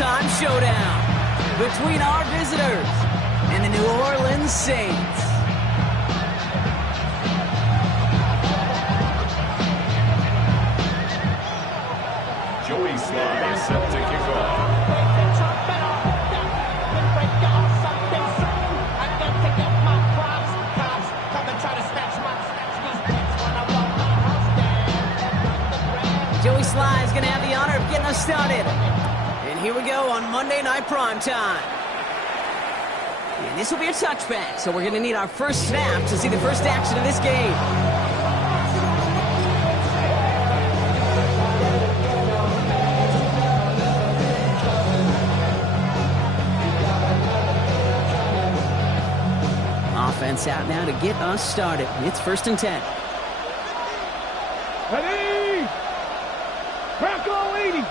Showtime showdown between our visitors and the New Orleans Saints. Joey Sly is set to kick off. Joey Sly is going to have the honor of getting us started. And here we go on Monday Night Primetime. And this will be a touchback, so we're going to need our first snap to see the first action of this game. Offense out now to get us started. It's 1st and 10. Ready? Bronco 80.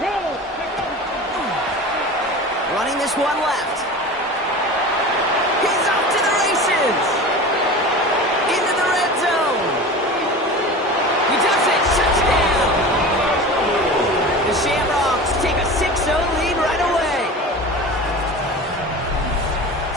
Go. Running this one left. He's off to the races. Into the red zone. He does it. Touchdown. The Shamrocks take a 6-0 lead right away.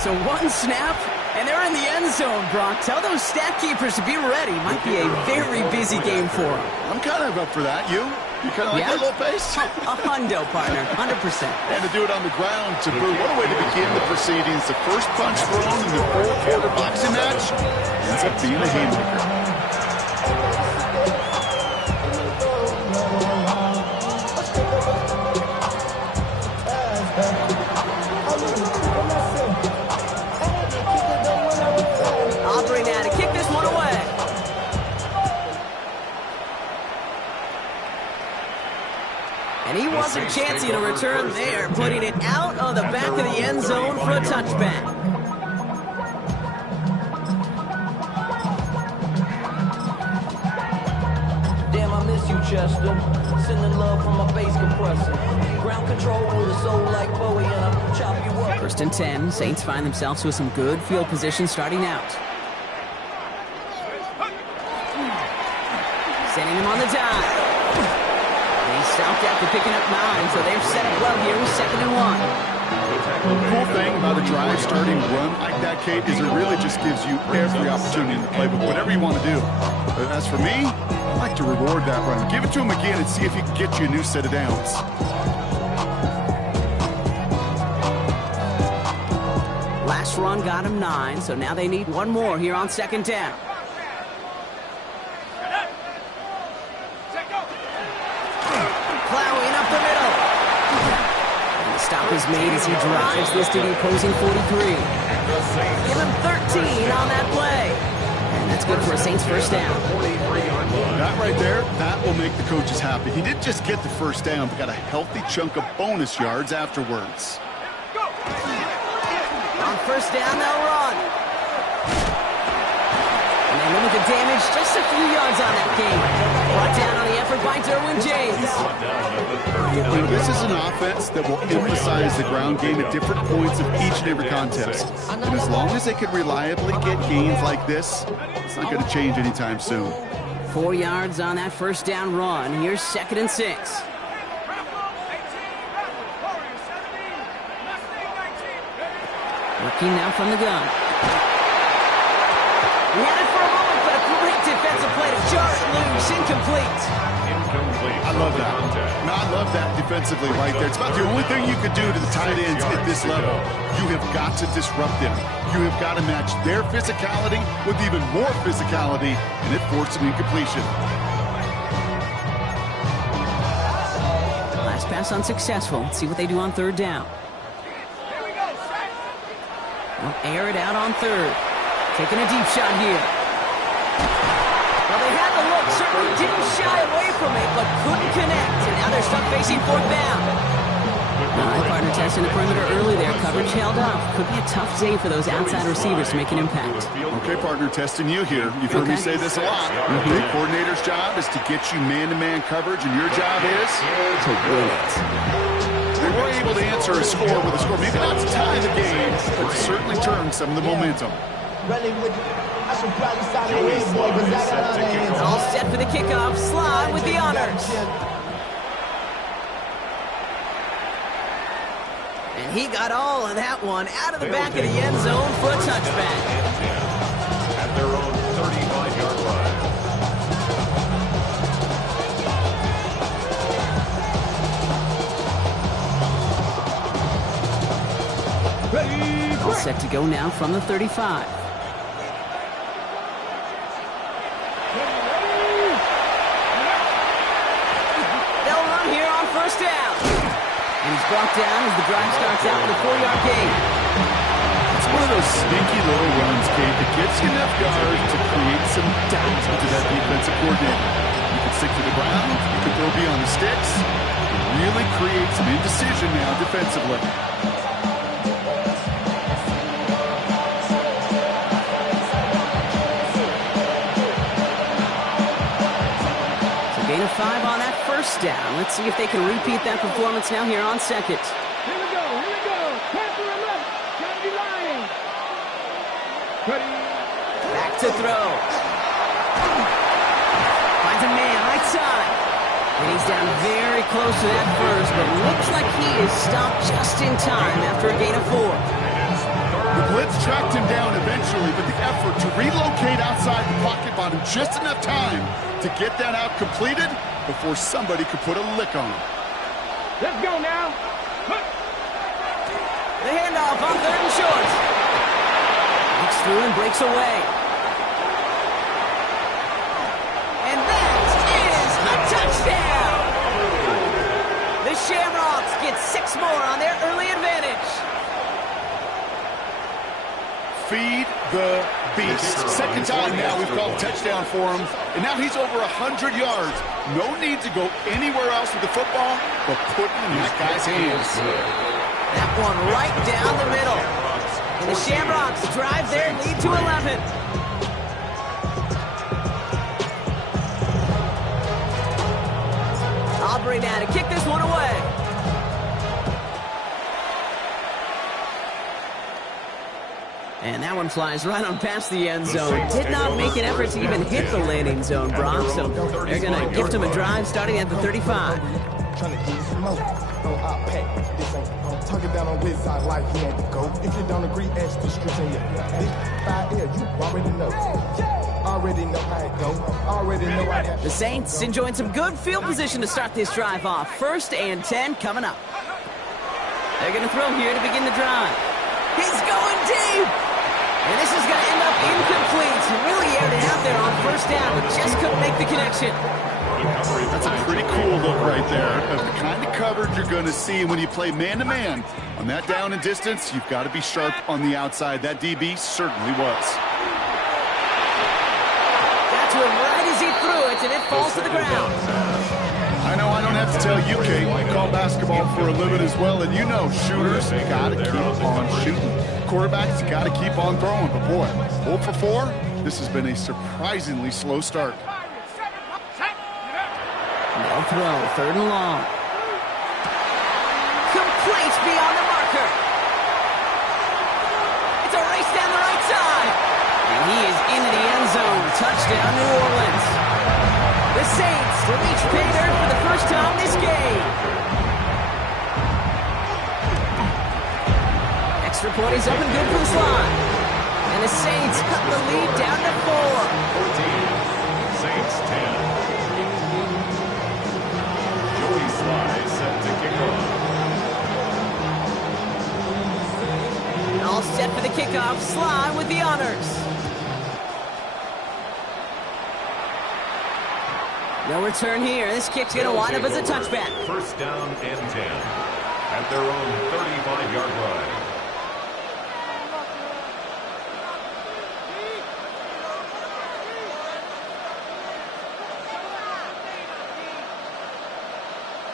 So one snap, and they're in the end zone, Brock. Tell those stat keepers to be ready. Might be a very busy game for them. I'm kind of up for that. You kind of like that little pace? A hundo, partner, 100%. And to do it on the ground, to boot. What a way to begin the proceedings. The first punch thrown in the four-quarter boxing match ends up being a haymaker. Aubrey now to kick this one away. And he wasn't chancing a return there, putting it out of the back of the end zone for a touchback. Damn, I miss you, Chester. Sending love from my bass compressor. Ground control with a soul like Bowie, and I'll chop you up. 1st and 10. Saints find themselves with some good field position starting out. Sending him on the dive. And he stopped after picking up 9, so they're set up well here with 2nd and 1. The cool thing about a drive starting run like that, Kate, is it really just gives you every opportunity to play with whatever you want to do. But as for me, I like to reward that run. Give it to him again and see if he can get you a new set of downs. Last run got him 9, so now they need one more here on 2nd down. Plowing up the middle. And the stop is made as he drives this to the opposing 43. Give him 13 on that play. And that's good for a Saints first down. That right there, that will make the coaches happy. He didn't just get the first down, but got a healthy chunk of bonus yards afterwards. On 1st down, they'll run. And they limit the damage just a few yards on that game. Brought down on the effort by Derwin James. This is an offense that will emphasize the ground game at different points of each and every contest. And as long as they can reliably get gains like this, it's not going to change anytime soon. 4 yards on that 1st down run. Here's 2nd and 6. Working now from the gun. He had it for a moment, but a great defensive play to jar it loose. Incomplete. I love that. I love that defensively right there. It's about the only thing you could do to the tight ends at this level. You have got to disrupt them. You have got to match their physicality with even more physicality, and it forced an incompletion. Last pass unsuccessful. Let's see what they do on 3rd down. They'll air it out on 3rd. Taking a deep shot here. Well, they had the look, certainly didn't shy away from it, but couldn't connect. And now they're stuck facing 4th down. All right, partner testing the perimeter early there. Coverage held up. Could be a tough day for those outside receivers to make an impact. Okay, partner, testing you here. You've heard me say this a lot. The coordinator's job is to get you man-to-man coverage, and your job is to win it. They were able to answer a score with a score. Maybe not to tie the game, but to certainly turn some of the momentum. All set for the kickoff. Slide with the honors. And he got all of that one out of the back of the end zone for a touchback. At their own 35-yard line. All set to go now from the 35. They'll run here on first down. And he's brought down as the drive starts out with a 4-yard gain. It's one of those sneaky little runs, Kate, that gets you enough yards to create some doubt into that defensive coordinator. You can stick to the ground, you can throw beyond the sticks, really create some indecision now defensively. Gain of 5 on that first down. Let's see if they can repeat that performance now here on second. Here we go. Pass to the left. Gotta be lying. Ready. Back to throw. Finds a man right side. And he's down very close to that first, but looks like he is stopped just in time after a gain of 4. The blitz tracked him down eventually, but the effort to relocate outside the pocket bought him just enough time to get that out completed before somebody could put a lick on him. Let's go now. The handoff on 3rd and short. Looks through and breaks away. And that is a touchdown! The Shamrocks get 6 more on their early advantage. Feed the beast. Second time now we've called a touchdown for him, and now he's over 100 yards. No need to go anywhere else with the football, but put it in that guy's hands. That one right down the middle. And the Shamrocks drive their lead to 11. Aubrey now to kick this one away. And that one flies right on past the end zone. Did not make an effort to even hit the landing zone, Brock. So they're going to gift him a drive starting at the 35. Trying to get some more. I pack. This ain't talking down on his side like he ain't the GOAT. If you don't agree, ask the streets and you already know. Already know how it go. Already know I got. The Saints enjoying some good field position to start this drive off. 1st and 10 coming up. They're going to throw here to begin the drive. He's going deep. And this is going to end up incomplete. He really aired it out there on first down, but just couldn't make the connection. That's a pretty cool look right there of the kind of coverage you're going to see when you play man-to-man. On that down and distance, you've got to be sharp on the outside. That DB certainly was. Got to him right as he threw it, and it falls to the ground. I know I don't have to tell you, Kate, I call basketball for a living as well, and you know shooters got to keep on shooting. Quarterbacks got to keep on throwing, but boy, 0 for 4, this has been a surprisingly slow start. No throw, 3rd and long. Complete beyond the marker. It's a race down the right side. And he is into the end zone. Touchdown, New Orleans. The Saints to reach pay dirt for the first time this game. Extra point is up and good for the slide. And the Saints cut the lead down to 14. Saints 10. Joey Sly set to kick off.4. All set for the kickoff. Sly with the honors. No return here. This kick's going to wind up as a touchback. 1st down and 10 at their own 35-yard line.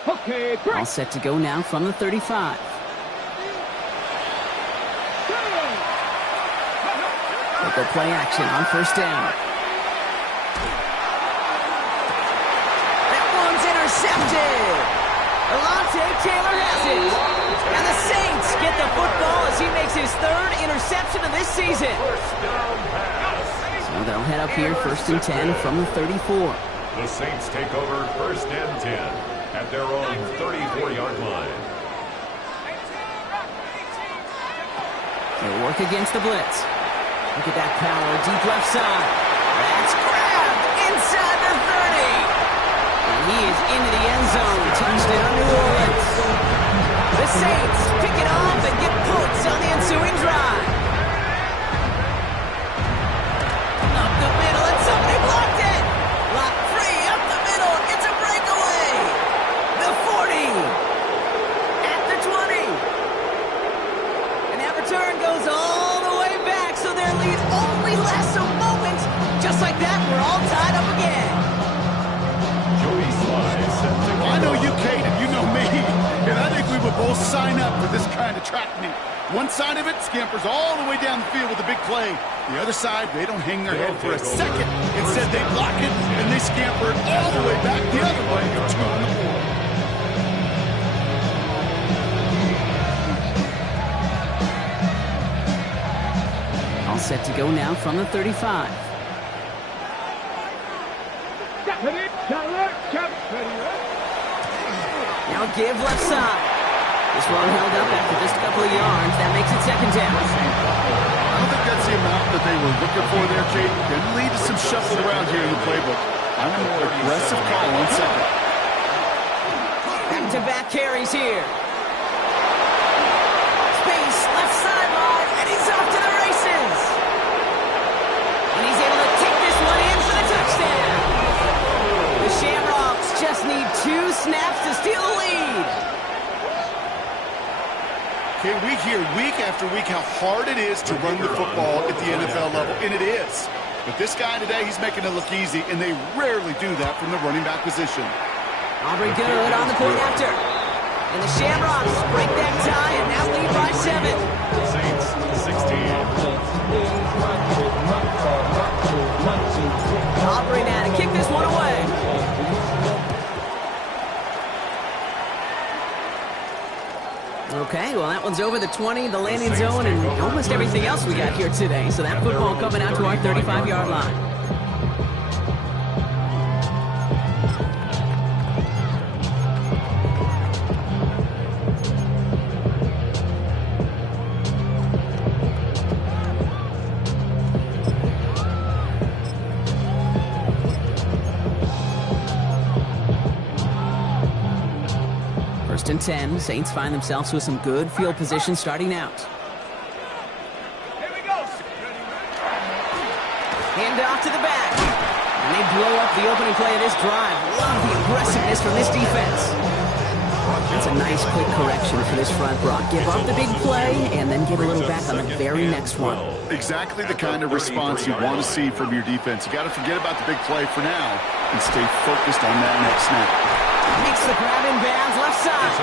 Okay, great. All set to go now from the 35. They go play action on first down. That one's intercepted. Alontae Taylor has it. And the Saints get the football as he makes his 3rd interception of this season. So they'll head up here 1st and 10 from the 34. The Saints take over 1st and 10 at their own 34-yard line. work against the blitz. Look at that power, deep left side. That's grabbed inside the 30. And he is into the end zone. Touchdown, New Orleans. The Saints pick it off and get points on the ensuing drive. Up the middle, and somebody blocked it. Locked free, up the middle. It's a breakaway. The 40. At the 20. And that return goes all the way back, so their lead only lasts a moment. Just like that, we're all tied up again. I know you, Kate, and you know me, and I think we would both sign up for this kind of track meet. One side of it scampers all the way down the field with a big play. The other side, they don't hang their head for a second. Instead, they block it, and they scamper it all the way back the other way for 2 on the board. All set to go now from the 35. Now give left side. This one held up after just a couple of yards. That makes it second down. I don't think that's the amount that they were looking for there, Jake. Can lead to some shuffling around here in the playbook. I'm a more aggressive call on second. Back-to-back carries here. Space, left sideline, and he's off to the races. And he's able to take this one in for the touchdown. The Shamrocks just need 2 snaps to steal the lead. Okay, we hear week after week how hard it is to run the football at the NFL level, and it is. But this guy today, he's making it look easy, and they rarely do that from the running back position. Aubrey good on the point after. And the Shamrocks break that tie and now lead by 7. Saints 16. Aubrey now to kick this one away. Okay, well, that one's over the 20, the landing zone, and almost everything else we got here today. So that football coming out to our 35-yard line. First and 10, Saints find themselves with some good field position starting out. Here we go. Hand off to the back. And they blow up the opening play of this drive. Love the aggressiveness from this defense. That's a nice quick correction for this front, Brock. Give up the big play and then get a little back on the very next one. Exactly the kind of response you want to see from your defense. You got to forget about the big play for now and stay focused on that next snap. Makes the grab in bounds left side.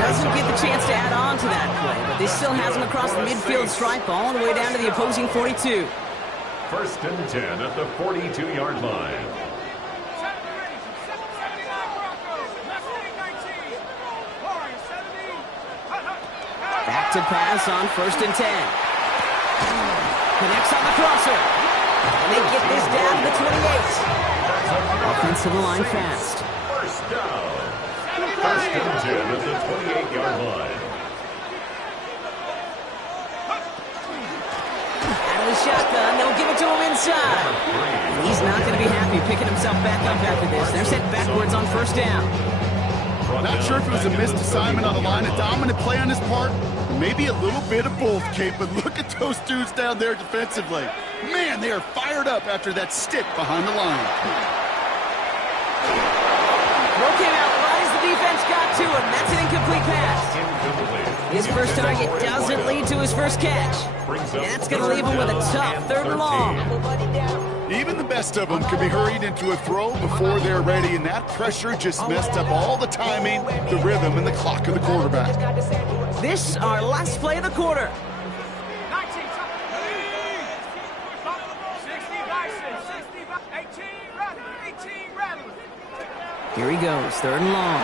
Doesn't get the chance to add on to that play, but this still has him across the midfield stripe all the way down to the opposing 42. First and 10 at the 42-yard line. Back to pass on first and 10. Connects on the crosser. And they get this down to the 28. Offensive line fast. First down. First and 10 at the 28-yard line. Out of the shotgun, they'll give it to him inside. And he's not going to be happy picking himself back up after this. They're set backwards on first down. Not sure if it was a missed assignment on the line, a dominant play on his part, maybe a little bit of both, Kate, but look at those dudes down there defensively. Man, they are fired up after that stick behind the line. Throw came out right as the defense got to him. That's an incomplete pass. His first target doesn't lead to his first catch. And that's going to leave him with a tough 3rd and long. Even the best of them can be hurried into a throw before they're ready, and that pressure just messed up all the timing, the rhythm, and the clock of the quarterback. This, our last play of the quarter. 19, 18, rattle. Here he goes, 3rd and long.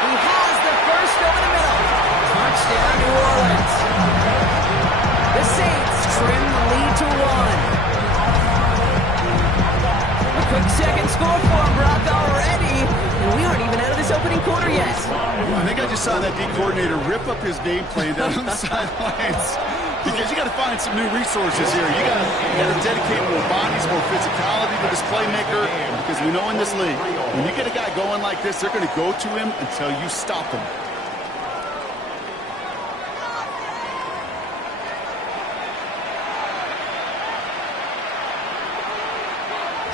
He has the first over the middle. Touchdown, New Orleans. The Saints trim the lead to 1. A quick second score for him, Brock, already. And we aren't even out of the this opening quarter yet. I think I just saw that D coordinator rip up his game plan down on the sidelines. Because you got to find some new resources here. You got to dedicate more bodies, more physicality to this playmaker. Because we know in this league, when you get a guy going like this, they're going to go to him until you stop him.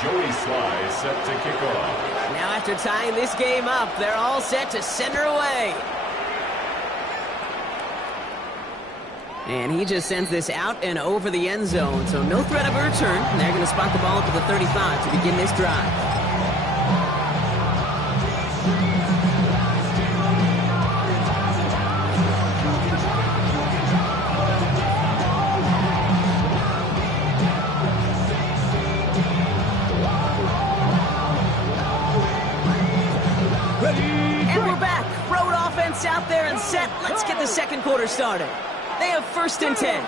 Joey Sly is set to kick off. Now after tying this game up, they're all set to send her away. And he just sends this out and over the end zone, so no threat of a return. And they're going to spot the ball up to the 35 to begin this drive. And we're back. Road offense out there and set. Let's get the second quarter started. They have 1st and 10.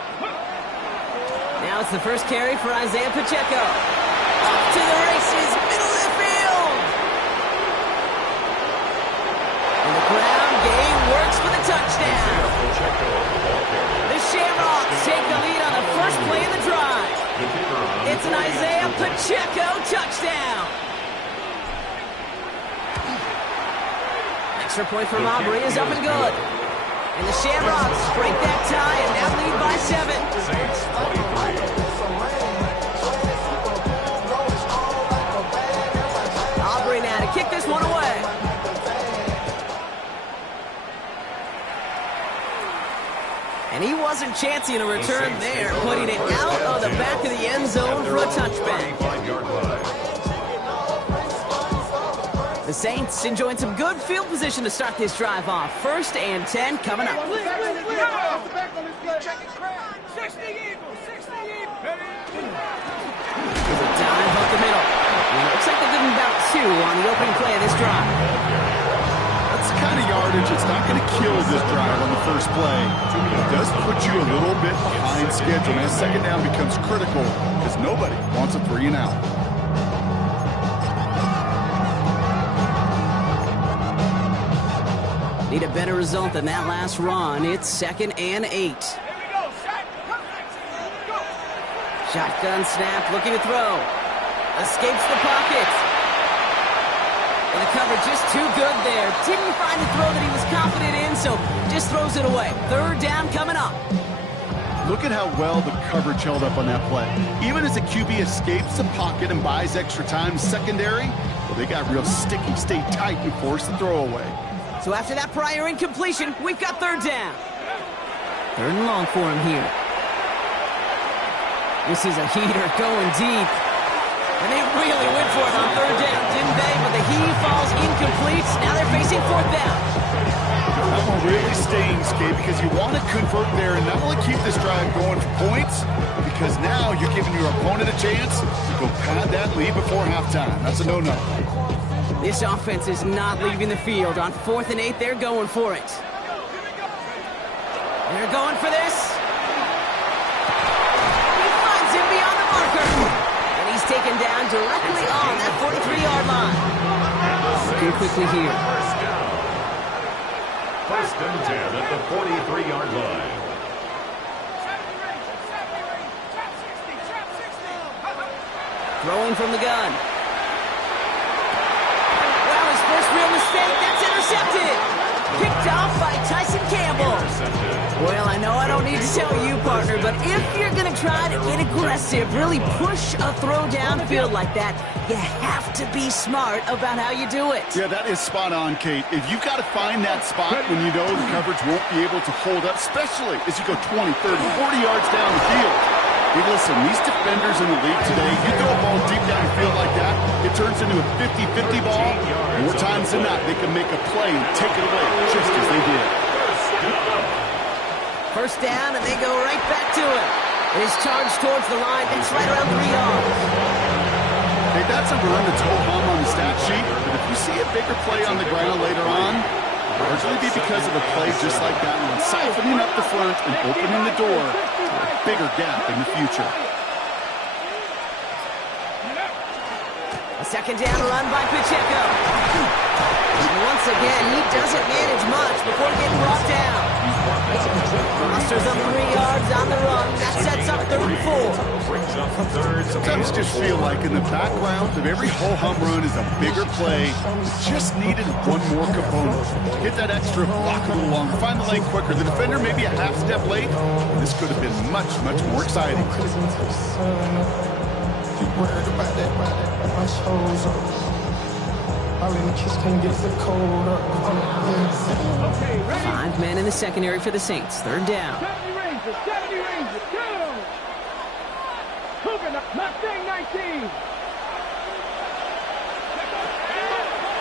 Now it's the first carry for Isaiah Pacheco. Off to the races, middle of the field. And the ground game works for the touchdown. The Shamrocks take the lead on the first play of the drive. It's an Isaiah Pacheco touchdown. Extra point from Aubrey is up and good. And the Shamrocks break that tie and now lead by 7. Aubrey now to kick this one away. And he wasn't chancing a return there, putting it out of the back of the end zone for a touchback. The Saints enjoying some good field position to start this drive off. 1st and 10 coming up. There's a dive up the middle. And it looks like they're giving about 2 on the opening play of this drive. That's the kind of yardage. It's not going to kill this drive on the first play. It does put you a little bit behind schedule. And that second down becomes critical because nobody wants a 3 and out. Need a better result than that last run. It's 2nd and 8. Shotgun snap, looking to throw. Escapes the pocket. And the cover just too good there. Didn't find the throw that he was confident in, so just throws it away. 3rd down coming up. Look at how well the coverage held up on that play. Even as the QB escapes the pocket and buys extra time secondary, well, they got real sticky, stayed tight, and forced the throw away. So after that prior incompletion, we've got 3rd down. 3rd and long for him here. This is a heater going deep. And they really went for it on 3rd down, didn't they? But the heave falls incomplete. Now they're facing 4th down. That one really stings, Gabe, because you want to convert there and not only keep this drive going for points, because now you're giving your opponent a chance to go pad that lead before halftime. That's a no-no. This offense is not leaving the field. On 4th and 8, they're going for it. They're going for this. He finds him beyond the marker. And he's taken down directly on that 43-yard line. Looking quickly here. 1st and 10 at the 43-yard line. Throwing from the gun. First real mistake, that's intercepted. Picked off by Tyson Campbell. Well, I know I don't need to tell you, partner, but if you're going to try to get aggressive, really push a throw downfield like that, you have to be smart about how you do it. Yeah, that is spot on, Kate. If you've got to find that spot when you know the coverage won't be able to hold up, especially as you go 20, 30, 40 yards down the field. Hey, listen, these defenders in the league today, you throw a ball deep down the field like that, it turns into a 50-50 ball. More times than not, they can make a play and take it away, just as they did. 1st down, and they go right back to it. His charge towards the line, it's right around 3 yards. Hey, that's a run that's ho-hum on the stat sheet, but if you see a bigger play on the ground later on, largely be because of a play just like that one, siphoning up the front and opening the door to a bigger gap in the future. A Second down run by Pacheco. And once again, he doesn't manage much before getting brought down. Rosters them 3 yards on the run. That sets up 3rd and 4. Sometimes just feel like in the background of every ho-hum run is a bigger play. Just needed one more component. Hit that extra block a little longer. Find the lane quicker. The defender maybe a half step late. This could have been much, much more exciting. Okay, ready? 5 men in the secondary for the Saints. 3rd down. 70 Rangers, go! Cougar, Mustang 19.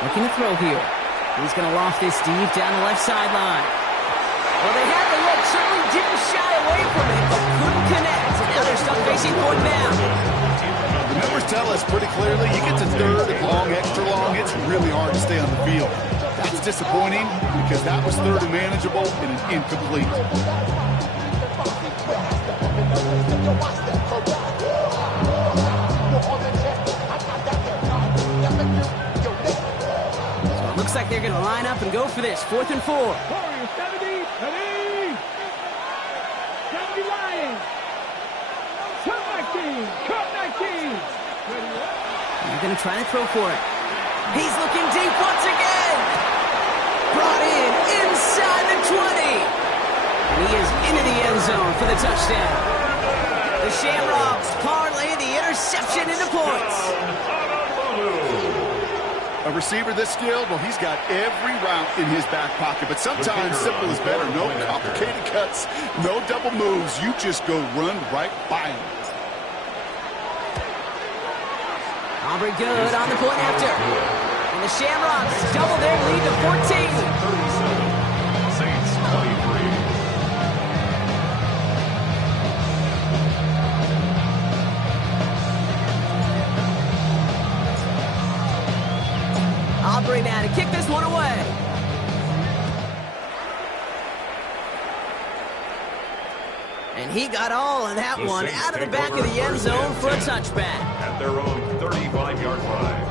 Looking to throw here. He's going to loft this deep down the left sideline. Well, they had the look. Certainly didn't shy away from it, but couldn't connect. And now they're stuck facing 4th down. The numbers tell us pretty clearly, you get to 3rd and long, extra long, it's really hard to stay on the field. That's disappointing because that was 3rd and manageable and an incomplete. So it looks like they're going to line up and go for this. 4th and 4. Warriors, 70, ready? 70 Lions. Cut 19, cut 19. They're going to try to throw for it. He's looking deep once again. Brought in inside the 20. And he is into the end zone for the touchdown. The Shamrocks parlay the interception into points. A receiver this skilled, well, he's got every route in his back pocket, but sometimes simple is better. No complicated cuts, no double moves. You just go run right by him. Aubrey good on the point after. And the Shamrocks double their lead to 14. 37, Saints 23. Aubrey now to kick this one away. And he got all of that one out of the back of the end zone for a touchback. At their own 35-yard line.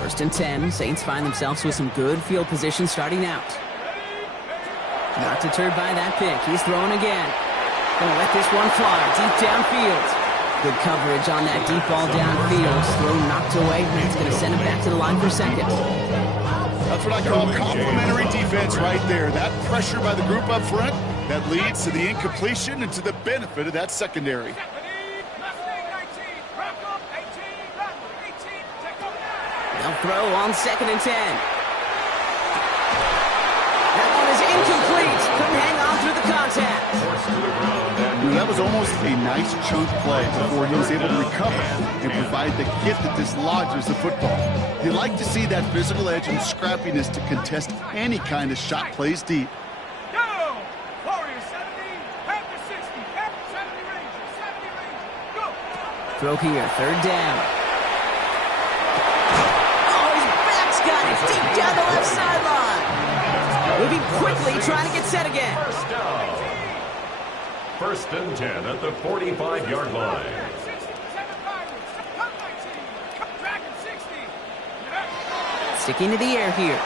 First and 10, Saints find themselves with some good field position starting out. Not deterred by that pick, he's throwing again. Gonna let this one fly deep downfield. Good coverage on that deep ball downfield. Throw knocked away, and it's gonna send him back to the line for 2nd. That's what I call complimentary defense right there. That pressure by the group up front, that leads to the incompletion and to the benefit of that secondary. They'll throw on 2nd and 10. That one is incomplete. Couldn't hang on through the contact. That was almost a nice chunk play before he was able to recover and provide the hit that dislodges the football. You like to see that physical edge and scrappiness to contest any kind of shot plays deep. Go! Warriors 70, after 60, after 70 Rangers, 70 Rangers, go! Throw here, 3rd down. Oh, his back's got it deep down the left sideline. Moving quickly, trying to get set again. First down. 1st and 10 at the 45-yard line. Sticking to the air here.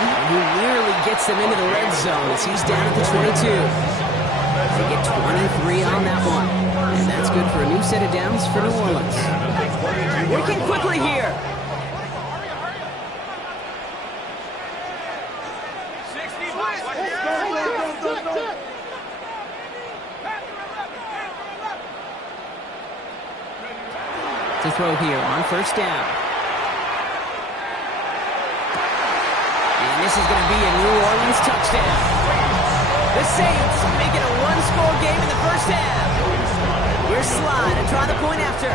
And he nearly gets them into the red zone as he's down at the 22. They get 23 on that one. And that's good for a new set of downs for New Orleans. Working quickly here. To throw here on 1st down. And this is going to be a New Orleans touchdown. The Saints make it a one-score game in the 1st half. Here's Slide to try the point after.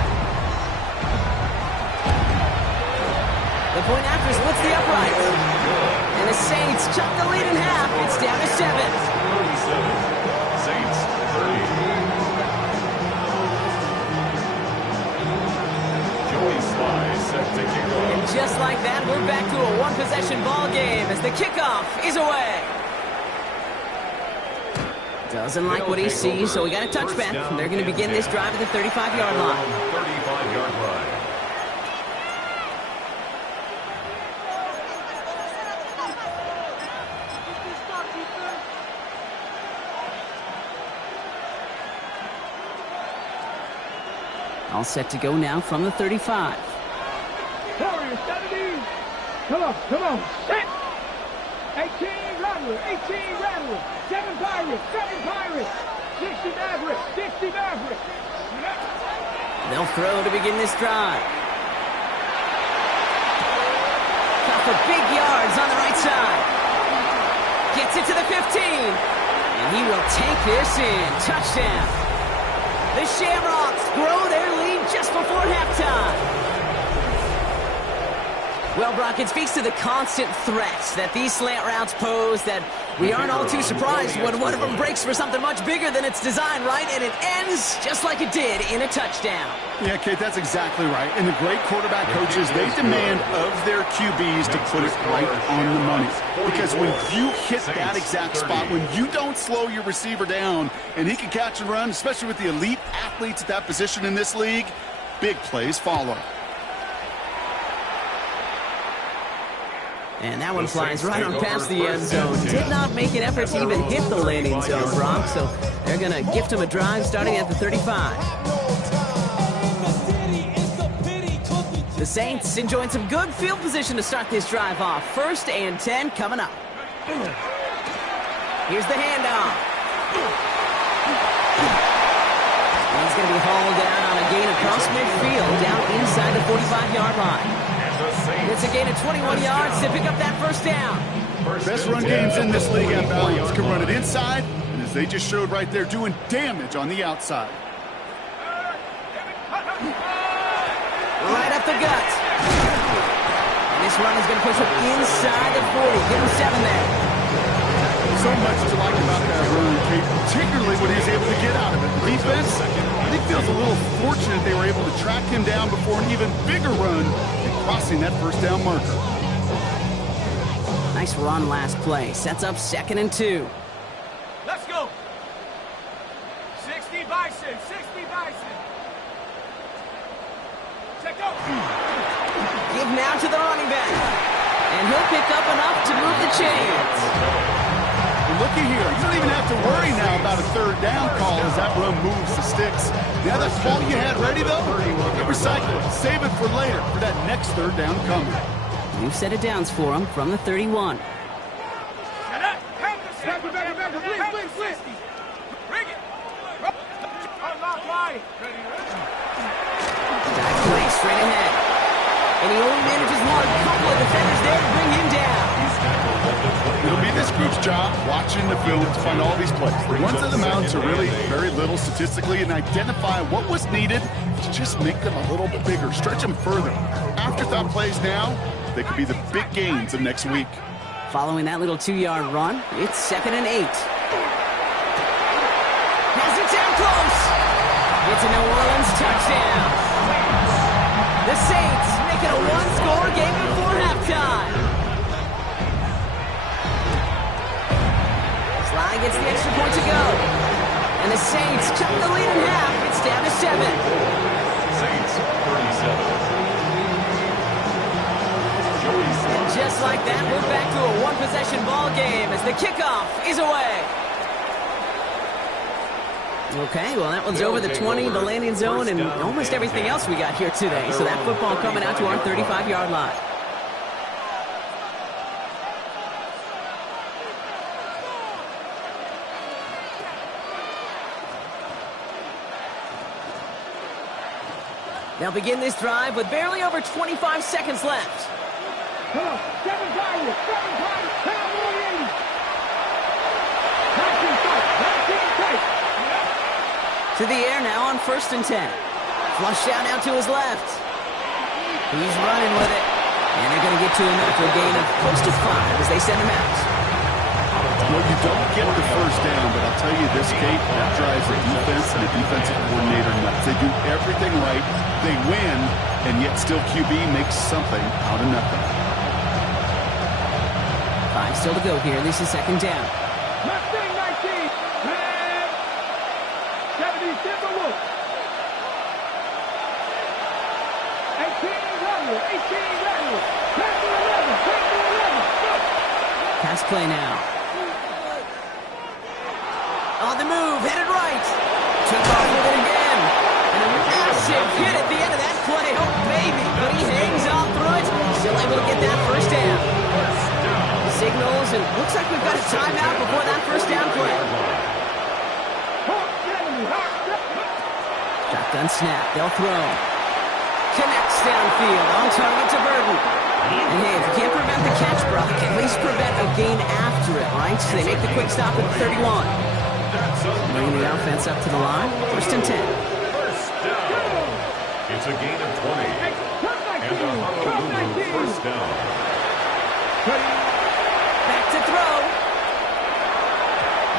The point after splits the upright. And the Saints chop the lead in half. It's down to 7. 37, Saints 30. And just like that, we're back to a one-possession ball game as the kickoff is away. Doesn't like what he sees, so we got a touchback. They're going to begin this drive at the 35-yard line. 35-yard line. All set to go now from the 35. Warriors 70. Come on, set. 18 Rattler, 18 Rattler. 7 Pirates, 7 Pirates. 60 Mavericks, 60 Mavericks. They'll throw to begin this drive. Got for big yards on the right side. Gets it to the 15. And he will take this in. Touchdown. The Shamrocks grow their lead just before halftime. Well, Brock, it speaks to the constant threats that these slant routes pose, that we aren't all too surprised when one of them breaks for something much bigger than its design, right? And it ends just like it did in a touchdown. Yeah, Kate, that's exactly right. And the great quarterback coaches, they demand of their QBs to put it right on the money. Because when you hit that exact spot, when you don't slow your receiver down and he can catch and run, especially with the elite athletes at that position in this league, big plays follow. And that one flies right on past the end zone. Did not make an effort to even hit the landing zone, Brock. So they're going to gift him a drive starting at the 35. The Saints enjoying some good field position to start this drive off. 1st and 10 coming up. Here's the handoff. He's going to be hauled down on a gain across midfield down inside the 45-yard line. It's a gain of 21 yards to pick up that first down. Best run games in this league at Valiants can run it inside, and as they just showed right there, doing damage on the outside. Right up the gut. And this run is going to push him inside the 40. Give him 7 there. So much to like about that run, Kate, particularly what he was able to get out of it. The defense, I think, feels a little fortunate they were able to track him down before an even bigger run and crossing that first down marker. Nice run last play. Sets up 2nd and 2. Let's go. 60 Bison, 60 Bison. Check out. Give now to the running back. And he'll pick up enough to move the chains. Looky here, you don't even have to worry now about a 3rd down call as that run moves the sticks. Now that ball you had ready, though, you recycle it. Save it for later for that next 3rd down coming. New set of downs for him from the 31. Back, please. Bring it. Unlock line. Dive play straight ahead. And he only manages one. Couple of defenders there to bring him down. It'll be this group's job watching the film to find all these plays. The ones on the mountains are really very little statistically and identify what was needed to just make them a little bit bigger, stretch them further. Afterthought plays now, they could be the big gains of next week. Following that little 2-yard run, it's 2nd and 8. Has it down close. It's a New Orleans touchdown. The Saints make it a 1-score game before halftime. Sly gets the extra point to go. And the Saints cut the lead in half. It's down to 7. Saints 37. And just like that, we're back to a one-possession ball game as the kickoff is away. Okay, well, that one's over the 20, the landing zone, and almost everything else we got here today. So that football coming out to our 35-yard line. They'll begin this drive with barely over 25 seconds left. Come on, 7 Pirates, 7 Pirates, pound 180. 19 tight. To the air now on 1st and 10. Flush down now to his left. He's running with it. And they're going to get to him after a gain of close to 5 as they send him out. Well, you don't get the first down, but I'll tell you this, Kate, that drives the defense and the defensive coordinator nuts. They do everything right, they win, and yet still QB makes something out of nothing. 5 still to go here. This is second down. Mustang 19. Man. 70, get the look. 18 runner. 18 runner. 10 to 11. 10 to 11. Go. Pass play now. On the move, headed right. Took off with it again. And a massive hit at the end of that play. Oh, baby. But he hangs on through it. Still able to get that first down. Signals, and looks like we've got a timeout before that first down play. Shotgun snap. They'll throw. Connects downfield. On target to Burton. And hey, if you can't prevent the catch, Brock, at least prevent a gain after it, right? So they make the quick stop at the 31. Bringing the offense up to the line. First and 10. First down. It's a gain of 20. And a Honolulu first down. Back to throw.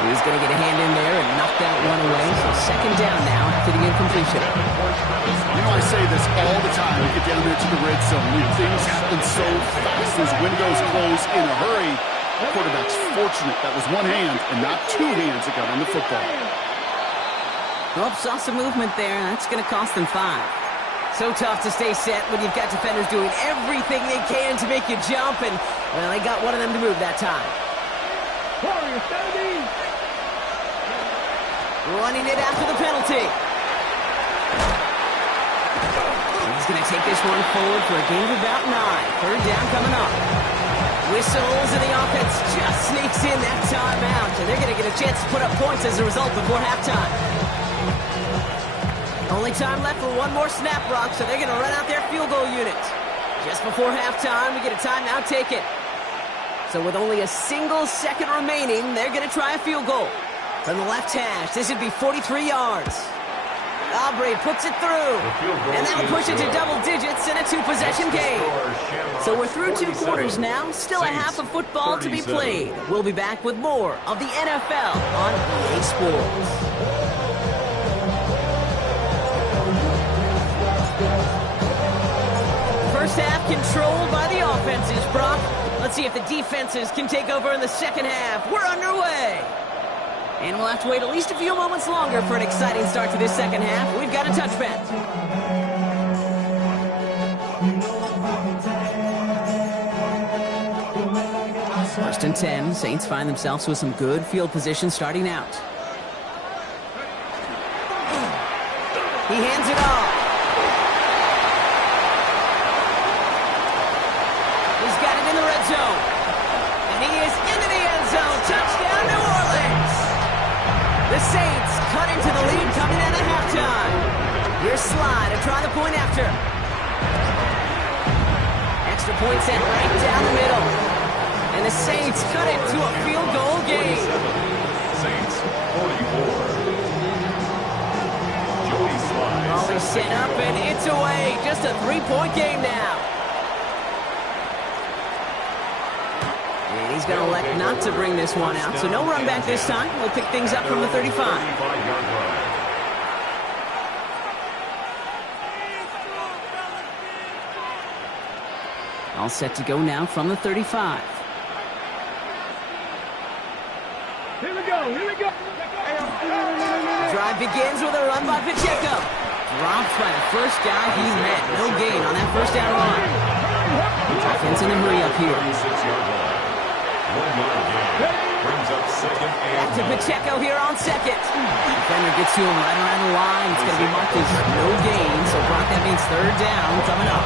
He's going to get a hand in there and knock that one away. So second down now after the incompletion. You know, I say this all the time. We get down there to the red zone. Things happen so fast. Those windows close in a hurry. The quarterback's fortunate that was one hand and not two hands that got on the football. Oh, saw some movement there. That's going to cost them 5. So tough to stay set when you've got defenders doing everything they can to make you jump. And, well, they got one of them to move that time. Running it after the penalty. He's going to take this one forward for a gain of about 9. Third down coming up. Whistles, and the offense just sneaks in that timeout. And they're going to get a chance to put up points as a result before halftime. Only time left for one more snap, Brock, so they're going to run out their field goal unit. Just before halftime, we get a timeout taken. So with only a single second remaining, they're going to try a field goal. From the left hash, this would be 43 yards. Aubrey puts it through, and that'll push it to double digits in a 2-possession game. So we're through 2 quarters now, still a half of football to be played. We'll be back with more of the NFL on EA Sports. First half controlled by the offenses, Brock. Let's see if the defenses can take over in the second half. We're underway. And we'll have to wait at least a few moments longer for an exciting start to this second half. We've got a touchback. First and 10. Saints find themselves with some good field position starting out. He hands it off. He's got it in the red zone. And he is into the end zone. Touchdown, New Orleans. The Saints cut into the lead coming out of halftime. Here's Slide to try the point after. Extra point set right down the middle. And the Saints cut it to a field goal game. Saints 44. Joey Slide. Molly set up and it's away. Just a 3-point game now. And he's going to elect not to bring this one out. So no run back this time. We'll pick things up from the 35. All set to go now from the 35. Here we go. Drive begins with a run by Pacheco. Dropped by the first guy he met. No gain on that first down run. Offense in a hurry up here. 36-yard line. 1 yard gain. Brings up second and Back to Pacheco here on second. Defender gets to him right around the line. It's going to be marked as no gain. So Brock, that means third down coming up.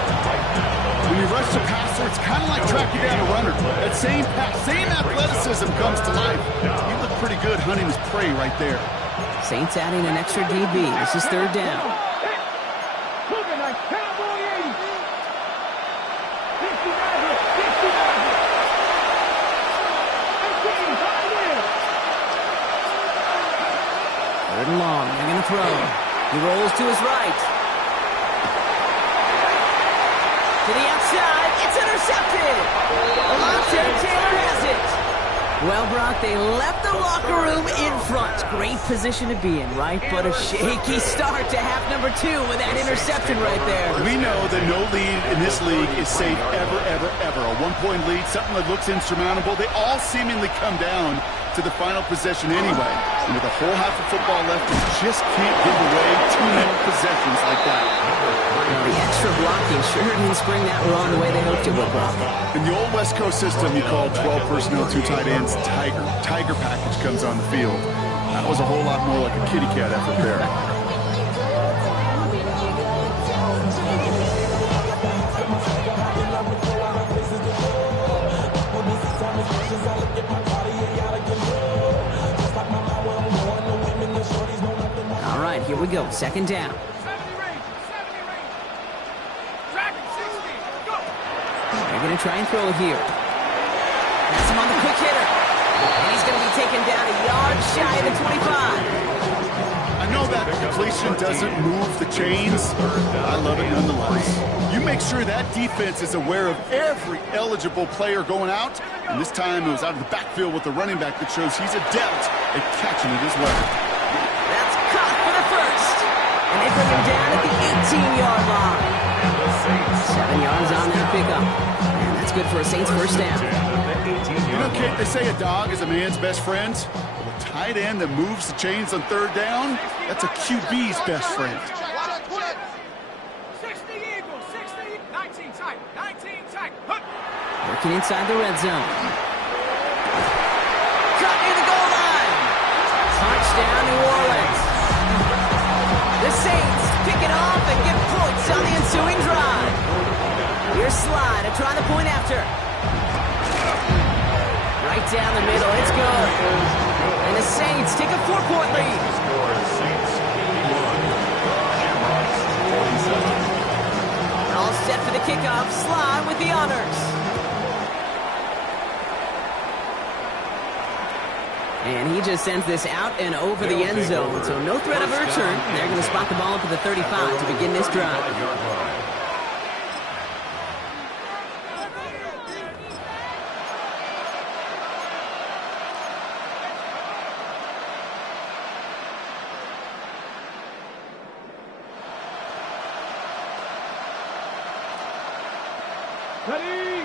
When you rush the passer, it's kind of like tracking down a runner. That same athleticism comes to life. You look pretty good hunting his prey right there. Saints adding an extra DB. This is third down. Looking like Cowboy 80. 69. Third and long. They're going to throw. He rolls to his right. To the outside. It's intercepted. Alontae Taylor has it. Well, Brock, they left the locker room in front. Great position to be in, right? But a shaky start to half number 2 with that interception right there. We know that no lead in this league is safe ever, ever, ever. A one-point lead, something that looks insurmountable. They all seemingly come down to the final possession anyway. And with a whole half of football left, you just can't give away too many possessions like that. The extra blocking sure didn't spring that run the way they hoped it would, Brock. In the old West Coast system, you call 12 personnel, 2 tight ends, Tiger. Tiger package comes on the field. That was a whole lot more like a kitty cat effort there. All right, here we go. Second down. 70 range. Track it, 60. Go. They're going to try and throw it here. That's him on the quick hitter. And he's going to be taken down a yard shy of the 25. I know that completion doesn't move the chains. I love it nonetheless. You make sure that defense is aware of every eligible player going out. And this time it was out of the backfield with the running back that shows he's adept at catching it as well. That's caught for the first. And they bring him down at the 18-yard line. 7 yards on that pickup. And that's good for a Saints first down. You know, Kate, they say a dog is a man's best friend. Well, a tight end that moves the chains on third down, that's a QB's best friend. 60 Eagles, 60, 19 tight, 19 tight. Hook. Working inside the red zone. Cut near the goal line. Touchdown, New Orleans. The Saints pick it off and get points on the ensuing drive. Here's Slide to try the point after. Right down the middle, it's good. And the Saints take a 4-point lead. All set for the kickoff. Slide with the honors. And he just sends this out and over the end zone. So no threat of a return. They're going to spot the ball up at the 35 to begin this drive.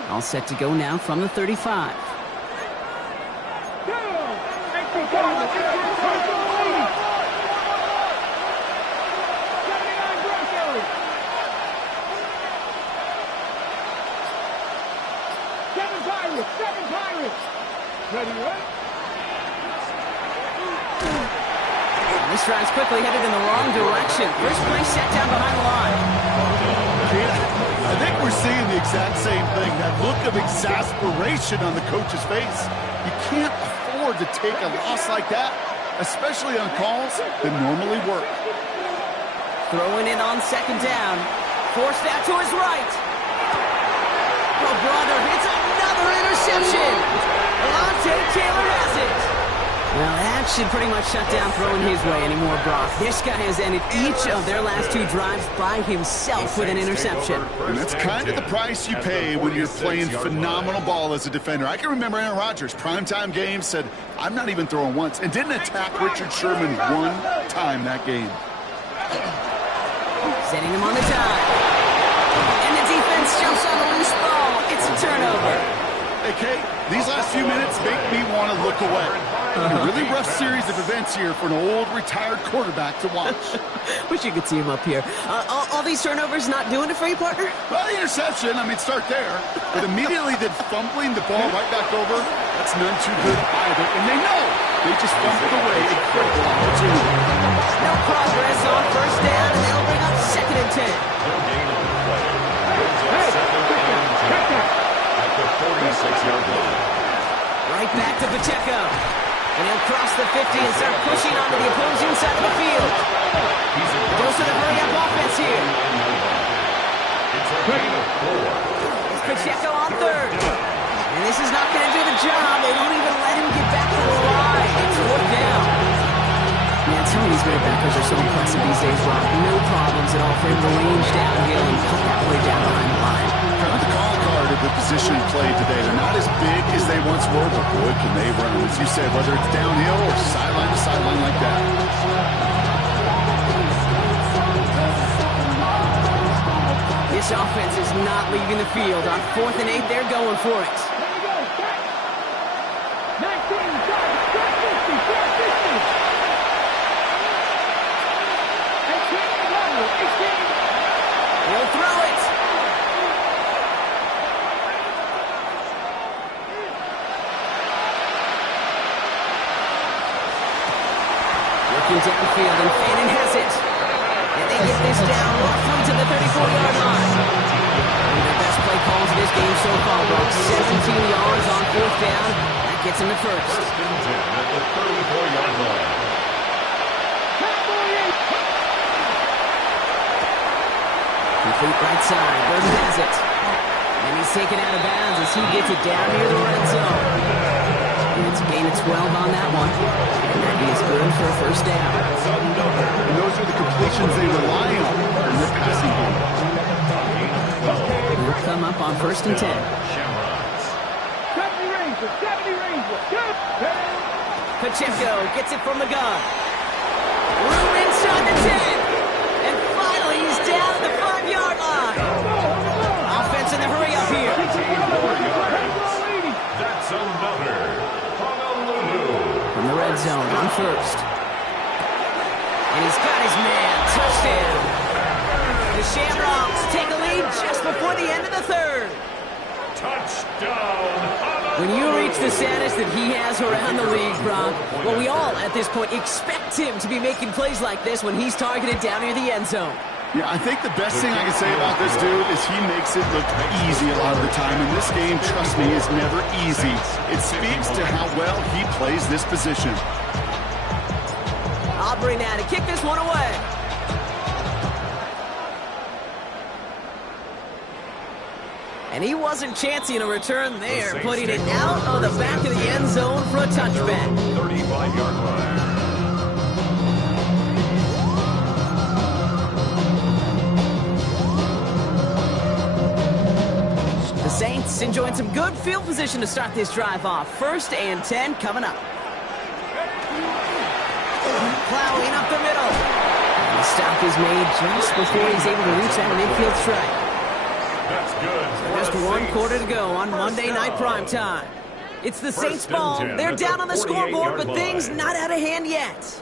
All set to go now from the 35. Seven Pirates. Ready, right? This drive's quickly headed in the wrong direction. First play set down behind the line. I think we're seeing the exact same thing. That look of exasperation on the coach's face. You can't afford to take a loss like that, especially on calls that normally work. Throwing it on second down. Forced out to his right. Oh, brother, it's another interception. Alontae Taylor has it. Well, that should pretty much shut down throwing his way anymore, Brock. This guy has ended each of their last 2 drives by himself with an interception. And that's kind of the price you pay when you're playing phenomenal ball as a defender. I can remember Aaron Rodgers, primetime games, said, I'm not even throwing once, and didn't attack Richard Sherman one time that game. Setting him on the dive. And the defense jumps on a loose ball. It's a turnover. Hey, Kate, these last few minutes make me want to look away. A really rough series of events here for an old retired quarterback to watch. Wish you could see him up here. All these turnovers not doing it for you, partner? Well, the interception, I mean, start there. But immediately then fumbling the ball right back over, that's none too good either. And they know they just fumbled away a critical opportunity. No progress on first down, and they'll bring up 2nd and 10. At the 46-yard line. Right back to Pacheco. And he'll cross the 50 and start pushing onto the opposing side of the field. Goes to the hurry-up offense here. It's a gain of 4. It's Pacheco on 3rd. And this is not going to do the job. They don't even let him get back to the line. It's 4th down. Man, some of these great backers are so impressive these days, Rob. No problems at all for him to range downhill and put that way down behind the line. Kind of the call card of the position. position play today. They're not as big as they once were, but boy, can they run. As you said, whether it's downhill or sideline to sideline like that. This offense is not leaving the field. On 4th and 8, they're going for it. He'll throw it. Looking downfield, and Fannin has it. And they get this down roughly to the 34-yard line. One of the best play calls of this game so far, Brock. 17 yards on 4th down. That gets him to first. First and 10 at the 34-yard line. Complete right side. Burton has it. And he's taken out of bounds as he gets it down near the red zone. And it's a gain of 12 on that one. And that is good for a first down. And those are the completions they rely on in their passing game. They'll come up on 1st and 10. 70 Rangers, 70 Rangers. Pacheco gets it from the gun. Room inside the 10. And finally, he's down at the 5-yard line. Offense in the hurry up here. 18 more yards. That's another Honolulu. From the red zone on 1st. And he's got his man. Touchdown. The Shamrocks take a lead just before the end of the 3rd. Touchdown, Honolulu. When you reach the status that he has around the league, Brock, well, we all at this point expect him to be making plays like this when he's targeted down near the end zone. Yeah, I think the best thing I can say about this dude is he makes it look easy a lot of the time. And this game, trust me, is never easy. It speaks to how well he plays this position. Aubrey now to kick this one away. And he wasn't chancing a return there, putting it out of the back of the end zone for a touchback. 35-yard line. The Saints enjoying some good field position to start this drive off. 1st and 10 coming up. Plowing up the middle. And the stop is made just before he's able to reach that midfield strike. That's good. Just 1 quarter to go on Monday Night Primetime. It's the Saints ball. They're down on the scoreboard, but things not out of hand yet.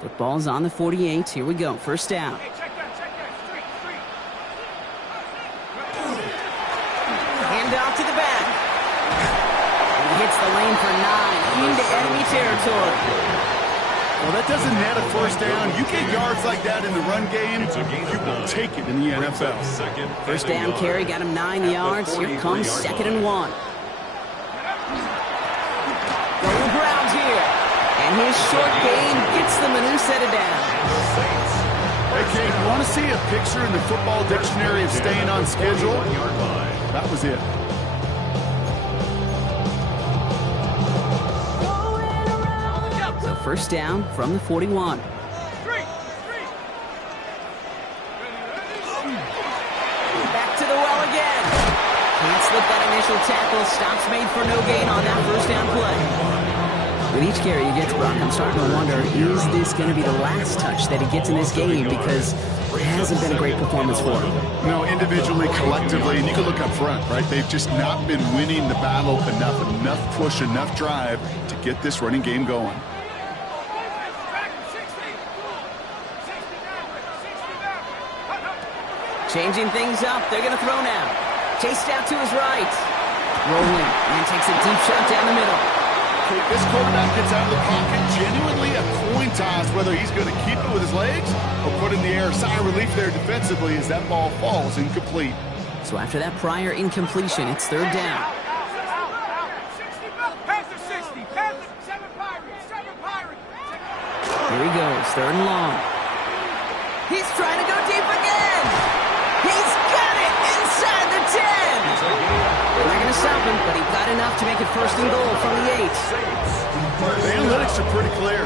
Football's on the 48. Here we go. 1st down. Hey, check that, street. Hand off to the back. And he hits the lane for 9 into enemy territory. Well, that doesn't net a 1st down. You get yards like that in the run game, you will take it in the NFL. 1st down carry got him 9 yards. Here comes 2nd and 1. Going ground here. And his short gain gets them a new set of downs. Hey, Kate, you want to see a picture in the football dictionary of staying on schedule? That was it. So 1st down from the 41. Back to the well again. Can't slip that initial tackle. Stops made for no gain on that 1st down play. With each carry he gets, Brock, I'm starting to wonder, is this going to be the last touch that he gets in this game? Because it hasn't been a great performance for him. No, individually, collectively, and you can look up front, right? They've just not been winning the battle enough push, enough drive to get this running game going. Changing things up. They're going to throw now. Chased out to his right. Rolling and takes a deep shot down the middle. This quarterback gets out of the pocket, genuinely a coin toss whether he's going to keep it with his legs or put in the air. Sigh of relief there defensively as that ball falls incomplete. So after that prior incompletion, it's 3rd down. Here he goes, 3rd and long. He's trying to go deep again. He's enough to make it first and goal from the 8. The analytics are pretty clear.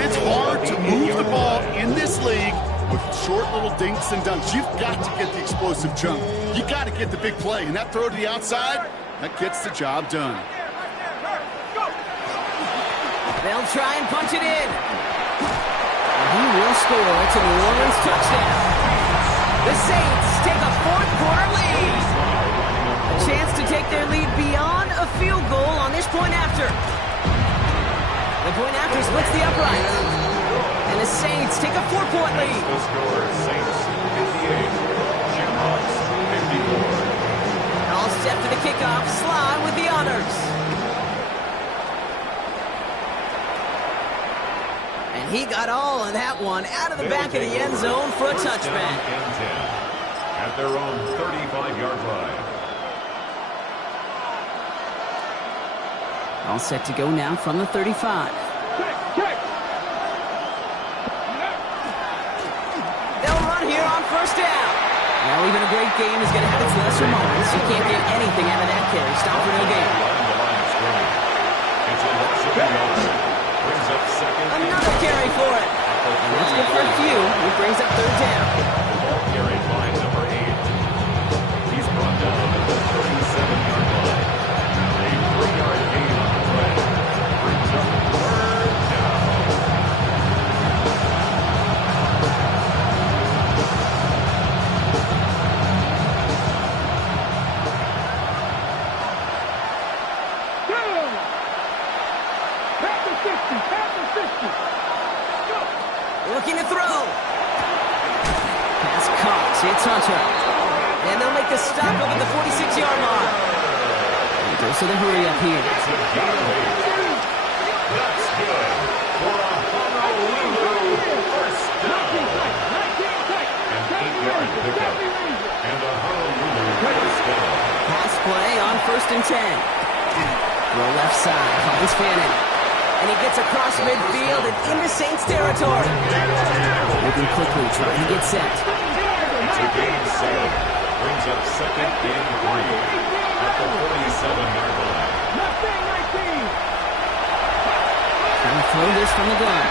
It's hard to move the ball in this league with short little dinks and dunks. You've got to get the explosive jump. You got to get the big play. And that throw to the outside, that gets the job done. They'll try and punch it in. And he will score. It's a New Orleans touchdown. The Saints take a fourth-quarter lead. A chance to take their lead beyond a field goal on this point after. The point after splits the uprights. And the Saints take a 4-point lead. The score, Saints 58, Shamrocks 54. All set for the kickoff. Sly with the honors. And he got all of that one out of the back of the end zone for a touchback. At their own 35-yard line. All set to go now from the 35. They'll run here on first down. Well, even a great game is going to have its lesser moments. You can't get anything out of that carry. Stop for no gain. It's a loss of yards. Brings up second. Another carry for it. That's good for a few. It brings up third down. The ball carried by number 8. He's brought down at the 37-yard line. A 3-yard gain on the play. Brings up third down. Looking to throw. Pass caught. It's Hunter. And they'll make the stop up at the 46-yard line. He goes to the hurry up here. It's a gain of 8. That's good for a Honolulu first down. An 8-yard pickup. And a Honolulu first down. Pass play on first and 10. Throw left side. Finds Fannin. And he gets across midfield and into Saints territory. Moving quickly, trying to get set. It's a gain 7. Brings up second and 3 at the 47-yard line. Trying to throw this from the gun.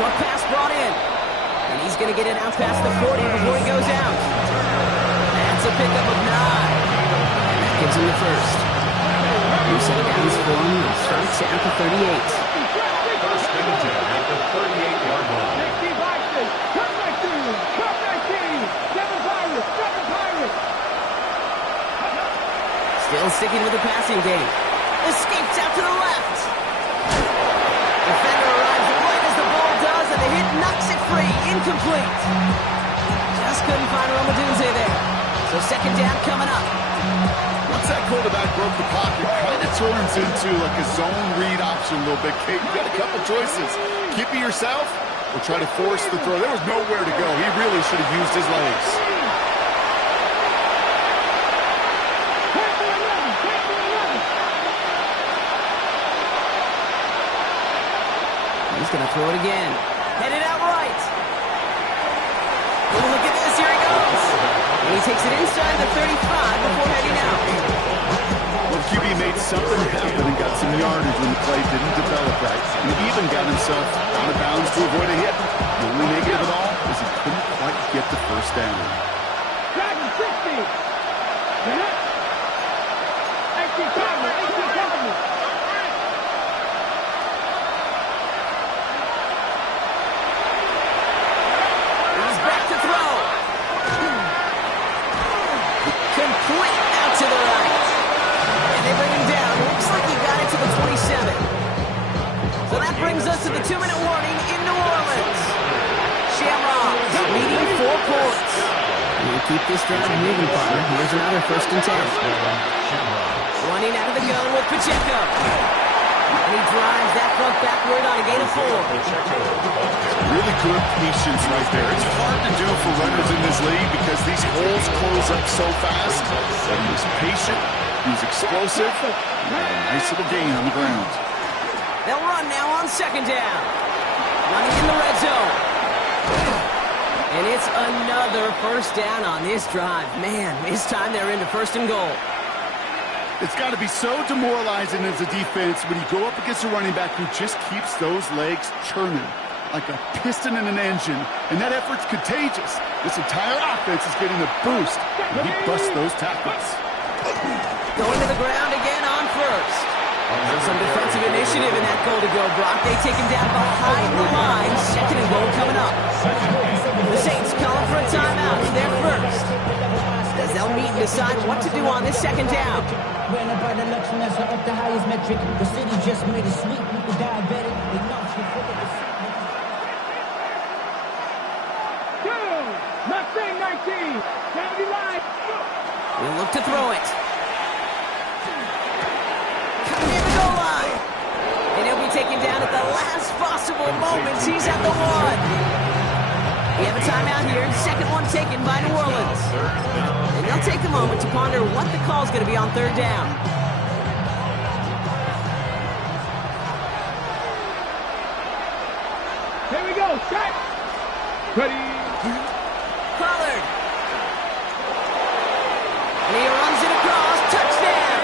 Short pass brought in. And he's going to get it out past the 40 before he goes out. That's a pickup of 9. And that gives him the first. New set of downs for him. Starts at the 38. First and 10 at the 38-yard line. Still sticking with the passing game. Escapes out to the left. Defender arrives right as the ball does, and the hit knocks it free. Incomplete. Just couldn't find Romadunze there. So second down coming up. Once that quarterback broke the pocket, kind of turns into like a zone read option a little bit. Kate, you got a couple choices. Keep it yourself or try to force the throw. There was nowhere to go. He really should have used his legs. He's going to throw it again. Headed out right. Oh, look at this. Here he goes. And he takes it inside the 35 before heading out. Well, QB made something happen and got some yardage when the play didn't develop right. And even got himself out of bounds to avoid a hit. The only negative of it all is he couldn't quite get the first down. Dragon 60. He's back to throw. Complete out to the right. And they bring him down. Looks like he got it to the 27. So that brings us to the 2-minute warning in New Orleans. Shamrocks leading 4 points. We'll keep this drive moving, partner. Here's another first and 10. Running out of the gun with Pacheco. And he drives that front backward on a gain of 4. Really good patience right there. It's hard to do for runners in this league because these holes close up so fast. But he was patient, he was explosive, and had a nice little gain on the ground. They'll run now on second down. Running in the red zone. And it's another first down on this drive. Man, this time they're into first and goal. It's got to be so demoralizing as a defense when you go up against a running back who just keeps those legs churning like a piston in an engine, and that effort's contagious. This entire offense is getting a boost, and he busts those tackles. Going to the ground again on first. Some defensive initiative in that goal to go, Brock. They take him down behind the line. Second and goal coming up. The Saints calling for a timeout. They're first, as they'll meet and decide what to do on this second down. Ran up by the election, that's up the highest metric. The city just made it sweet. People diabetic. They know you're full of the Mustang 19. County line. We'll look to throw it. Coming in the goal line. And he'll be taken down at the last possible moments. He's at the 1. We have a timeout here. Second one taken by New Orleans. And they'll take a moment to ponder what the call's going to be on third down. Here we go. Set. Ready. Pollard. And he runs it across. Touchdown.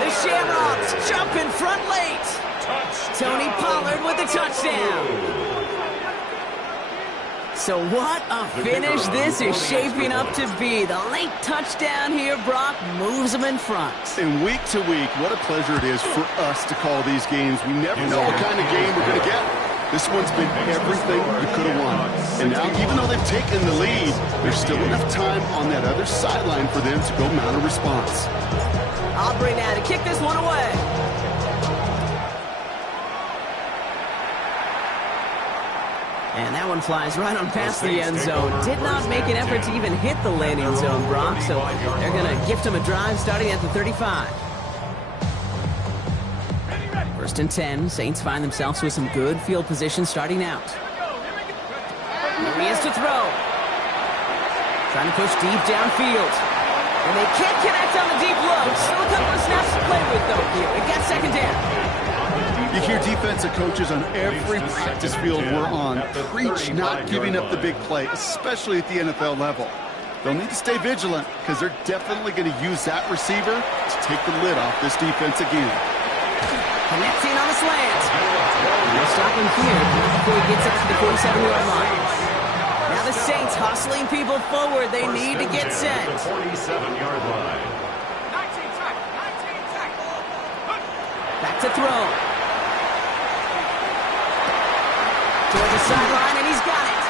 The Shamrocks jumping front late. Tony Pollard with the touchdown. So what a finish this is shaping up to be. The late touchdown here, Brock, moves them in front. And week to week, what a pleasure it is for us to call these games. We never know what kind of game we're going to get. This one's been everything you could have won. And now, even though they've taken the lead, there's still enough time on that other sideline for them to go mount a response. Aubrey now to kick this one away. And that one flies right on past the end zone. Did not make an effort to even hit the landing zone, Brock. So they're going to gift him a drive starting at the 35. First and 10. Saints find themselves with some good field position starting out. Here he is to throw. Trying to push deep downfield. And they can't connect on the deep low. Still a couple of snaps to play with, though, here. We've got second down. You hear defensive coaches on every practice field we're on preach not giving up the big play, especially at the NFL level. They'll need to stay vigilant because they're definitely going to use that receiver to take the lid off this defense again. Connecting on the slant. No stopping here before he gets up to the 47-yard line. Now the Saints hustling people forward. They need to get set. 47-yard line. 19 tackle. Back to throw. Towards the sideline, and he's got it.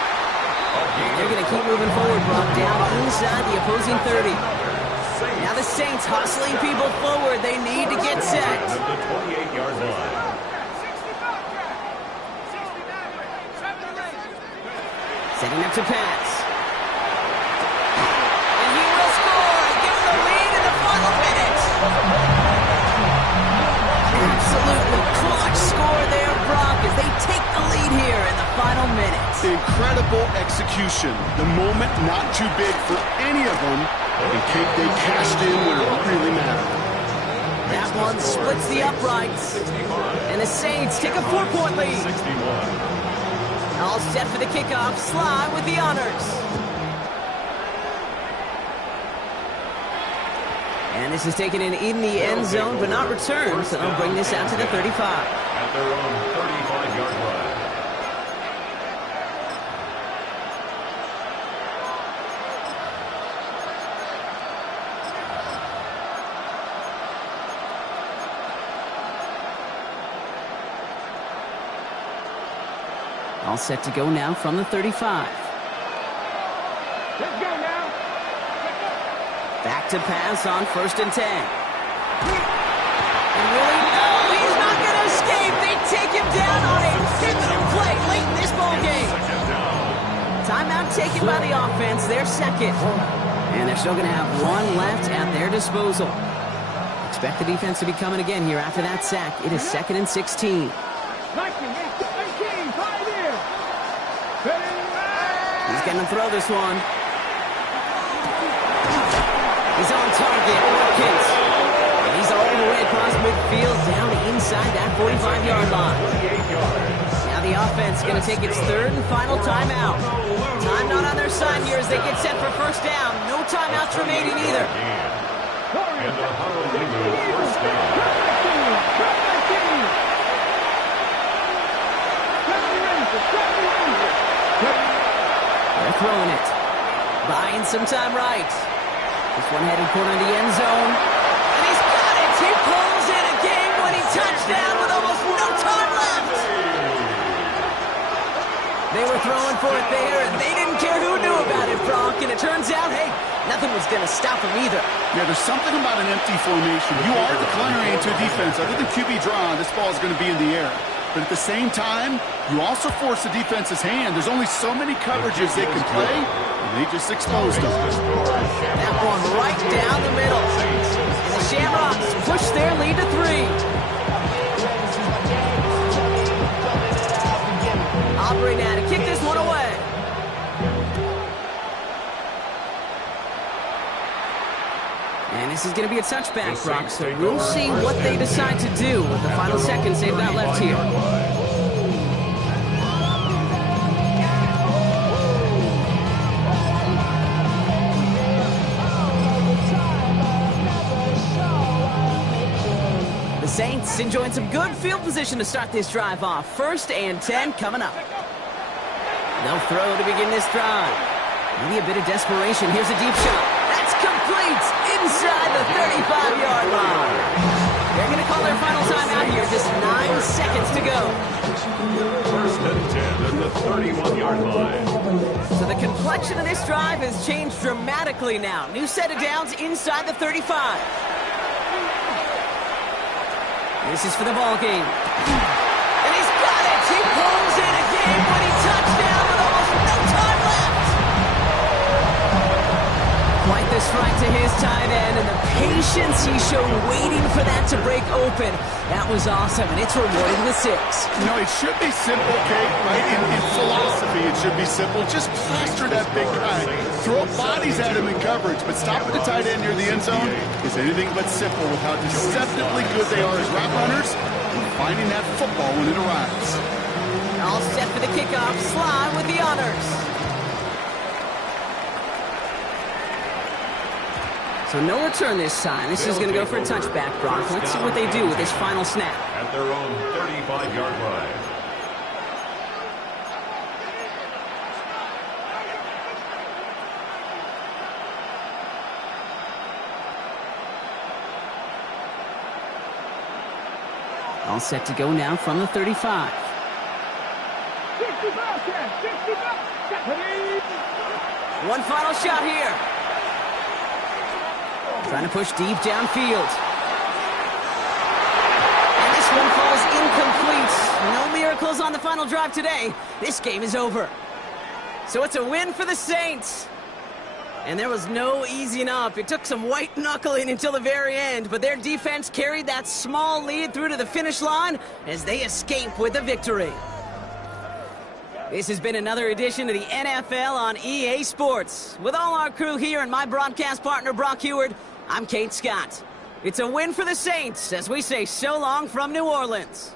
They're going to keep moving forward, Brock, down inside the opposing 30. Now the Saints hustling people forward. They need to get set. The 28-yard line. Setting up to pass. And he will score and get the lead in the final minute. Absolutely clutch score there, Brock, as they take the lead here in the final minutes. Incredible execution. The moment not too big for any of them. They cashed in where it really mattered. That one splits the uprights. And the Saints take a 4-point lead. All set for the kickoff. Sly with the honors. And this is taken in the end zone, but not returned, so they'll bring this out to the 35. At their own 35-yard line. All set to go now from the 35. Let's go now. Back to pass on first and 10. And really, no, he's not going to escape. They take him down on a pivotal play late in this ball game. Timeout taken by the offense, their second. And they're still going to have one left at their disposal. Expect the defense to be coming again here after that sack. It is 2nd and 16. He's going to throw this one. He's on target. Watkins. And he's all the way across midfield down inside that 45-yard line. Now the offense going to take its third and final timeout. Time not on their side here as they get set for first down. No timeouts remaining either. And a Honolulu first down. They're throwing it. Buying some time right. This one headed corner in the end zone. And he's got it! He pulls in a game-winning touchdown with almost no time left! They were throwing for it there, and they didn't care who knew about it, Bronk. And it turns out, hey, nothing was going to stop him either. Yeah, there's something about an empty formation. You are declaring to defense. Other than QB draw, this ball is going to be in the air. But at the same time, you also force the defense's hand. There's only so many coverages they can play, and they just exposed them. That one right down the middle. And the Shamrocks push their lead to 3. Aubrey now to kick this one away. And this is going to be a touchback, Brock, so we'll see what they decide to do with the final seconds they've got left here. The Saints enjoying some good field position to start this drive off. 1st and 10 coming up. They'll throw to begin this drive. Maybe a bit of desperation. Here's a deep shot. That's complete inside the 35-yard line. They're going to call their final time out here. Just 9 seconds to go. 1st and 10 at the 31-yard line. So the complexion of this drive has changed dramatically now. New set of downs inside the 35. This is for the ball game. And he's got it! He pulls in a game-winning touchdown with almost no time left! Quite the strike to his tight end, and the patience he showed waiting for that to break open. That was awesome, and it's rewarded with 6. You know, it should be simple, Kate, right? In philosophy, it should be simple. Just plaster that big guy. Throw bodies at him in coverage, but stopping the tight end near the end zone is anything but simple with how deceptively good they are as route runners and finding that football when it arrives. All set for the kickoff. Sly with the honors. So no return this time. This is going to go for a touchback, Brock. Let's see what they do with this final snap. At their own 35-yard line. All set to go now from the 35. One final shot here. Trying to push deep downfield. And this one falls incomplete. No miracles on the final drive today. This game is over. So it's a win for the Saints. And there was no easing up. It took some white knuckling until the very end, but their defense carried that small lead through to the finish line as they escape with a victory. This has been another edition of the NFL on EA Sports. With all our crew here and my broadcast partner, Brock Heward, I'm Kate Scott. It's a win for the Saints as we say so long from New Orleans.